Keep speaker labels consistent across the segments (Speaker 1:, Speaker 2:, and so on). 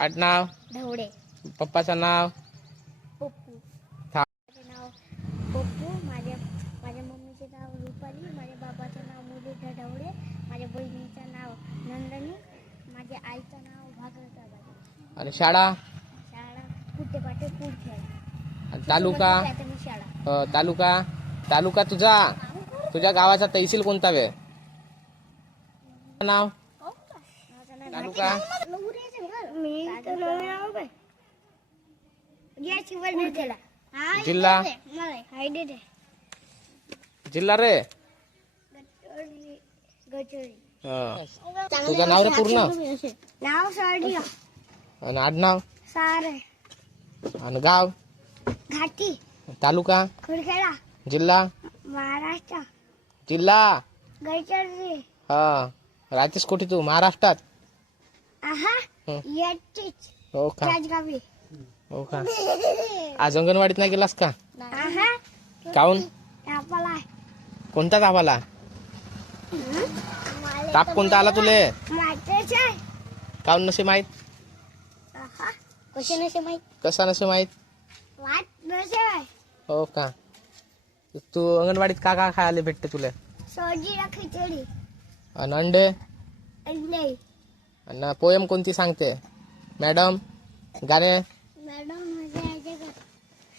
Speaker 1: आडनाव
Speaker 2: ढवळे.
Speaker 1: पप्पाचं नाव?
Speaker 2: पप्पू.
Speaker 1: था-
Speaker 2: माझे नाव पप्पू. माझ्या माझ्या मम्मीचे नाव रुपाली. माझ्या बाबाचं नाव मुरलीधर ढवळे. माझ्या बहिणीचं नाव नंदनी. माझ्या आईचं नाव भागवताबाई
Speaker 1: आणि शाळा?
Speaker 2: शाळा कुठे पाटे खेळ
Speaker 1: आणि तालुका?
Speaker 2: प्राथमिक शाळा.
Speaker 1: अ, तालुका? तालुका तुझा? तुझ्या गावाचा तहसील कोणता वे? नाव? तालुका?
Speaker 2: मी तर काय
Speaker 1: जिल्हा. जिल्हा रे. तुझं नाव रे पूर्ण?
Speaker 2: नाव साडी.
Speaker 1: आणि आडनाव?
Speaker 2: सार.
Speaker 1: आणि गाव?
Speaker 2: घाटी.
Speaker 1: तालुका?
Speaker 2: खुरखेडा
Speaker 1: जिल्हा?
Speaker 2: महाराष्ट्र.
Speaker 1: जिल्हा.
Speaker 2: गैचर्री
Speaker 1: हा. राहतेस कुठे तू? महाराष्ट्रात? हं. हो का? हो का? आज अंगणवाडीत नाही गेलास का? काऊन? कोणता ताप आला ताप कोणता आला तुले? काऊन नसे माहीत?
Speaker 2: कसे नसे माहीत?
Speaker 1: कसा नसे माहीत? हो का? तू अंगणवाडीत का का खायला भेटते तुले? आणि अंडे. आणि पोयम कोणती सांगते? मॅडम गाणे?
Speaker 2: मॅडम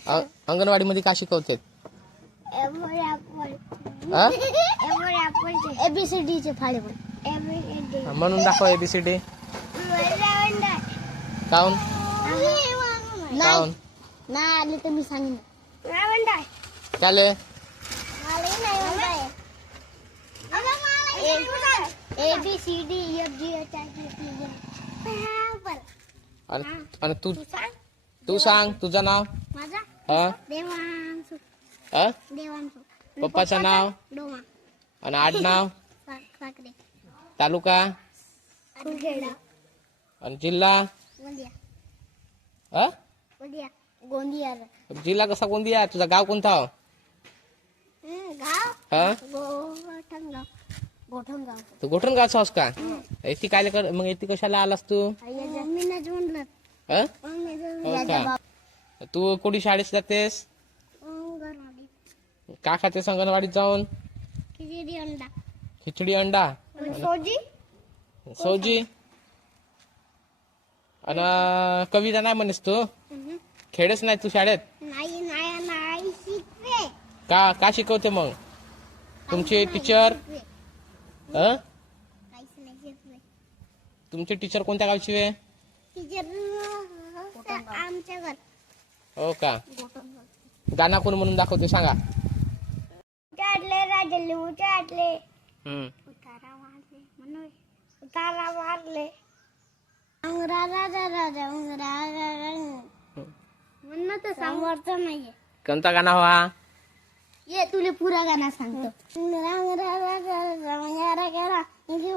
Speaker 1: अ- अंगणवाडीमध्ये का शिकवते हा?
Speaker 2: एबीसीडीचे फाळे पण एबीसीडी
Speaker 1: म्हणून दाखव एबीसीडी काऊन? काऊन?
Speaker 2: नाही आले तर मी सांगेन. नाही म्हणताय
Speaker 1: त्याले
Speaker 2: A B C D F G H I
Speaker 1: आणि आणि तू
Speaker 2: तू सांग.
Speaker 1: तू सांग तुझं नाव?
Speaker 2: माझा?
Speaker 1: हा?
Speaker 2: देवांशू
Speaker 1: हा?
Speaker 2: देवांशू
Speaker 1: पप्पाचं नाव?
Speaker 2: डोमा
Speaker 1: आणि आडनाव?
Speaker 2: सा- साखरे.
Speaker 1: तालुका? आणि जिल्हा?
Speaker 2: गोंदिया.
Speaker 1: हा?
Speaker 2: गोंदिया. गोंदिया.
Speaker 1: जिल्हा कसा कोणती तुझा गाव कोणता? हो?
Speaker 2: हं, गाव?
Speaker 1: हा?
Speaker 2: गोठणगाव गोठणगाव.
Speaker 1: तू गोठण गावचा होस का? इथे काय कर मग इथे कशाला आलास तू? हा का? तू कोणी शाळेत जातेस? का खातेस अंगणवाडीत जाऊन?
Speaker 2: खिचडी अंडा.
Speaker 1: खिचडी अंडा?
Speaker 2: सोजी?
Speaker 1: सौजी? आणि कविता नाही म्हणेस तू? खेळच नाही तू शाळेत?
Speaker 2: नाही नाही नाही शिकवे.
Speaker 1: का का शिकवते मग? तुमचे टीचर हं?
Speaker 2: काहीच नाही शिकवे
Speaker 1: तुमचे टीचर कोणत्या गावची वे
Speaker 2: टीचर आमच्या घर.
Speaker 1: हो का? गाणं कोण म्हणून दाखवते सांगा.
Speaker 2: चाटले राजले उचाटले
Speaker 1: हम्म.
Speaker 2: उतारा मारले म्हणून उतारा मारले अंगरा राजा राजा अंगरा राजा म्हणणं तर समर्थ नाहीये.
Speaker 1: कोणता गाणं हवा?
Speaker 2: ये तुले पुरा गाणं सांगतो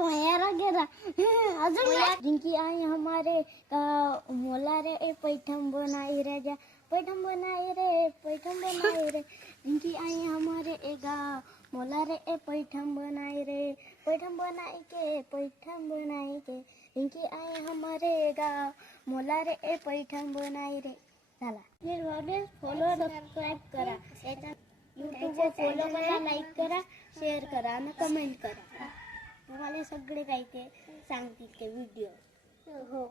Speaker 2: मयारा गेरा अजून जिनकी आई हमारे का मोला रे ए पैठम बनाई राजा पैठम बनाई रे पैठम बनाई रे जिनकी आई हमारे ए गाँव मोला रे ए पैठम बनाई रे पैठम बनाई के पैठम बनाई के जिनकी आई हमारे गाँव मोला रे ए पैठम बनाई रे झाला फॉलो सबस्क्राईब करा युट्यूबवर फॉलो करा लाईक करा शेअर करा आणि कमेंट करा. तुम्हाला सगळे काही ते सांगतील ते व्हिडिओ हो.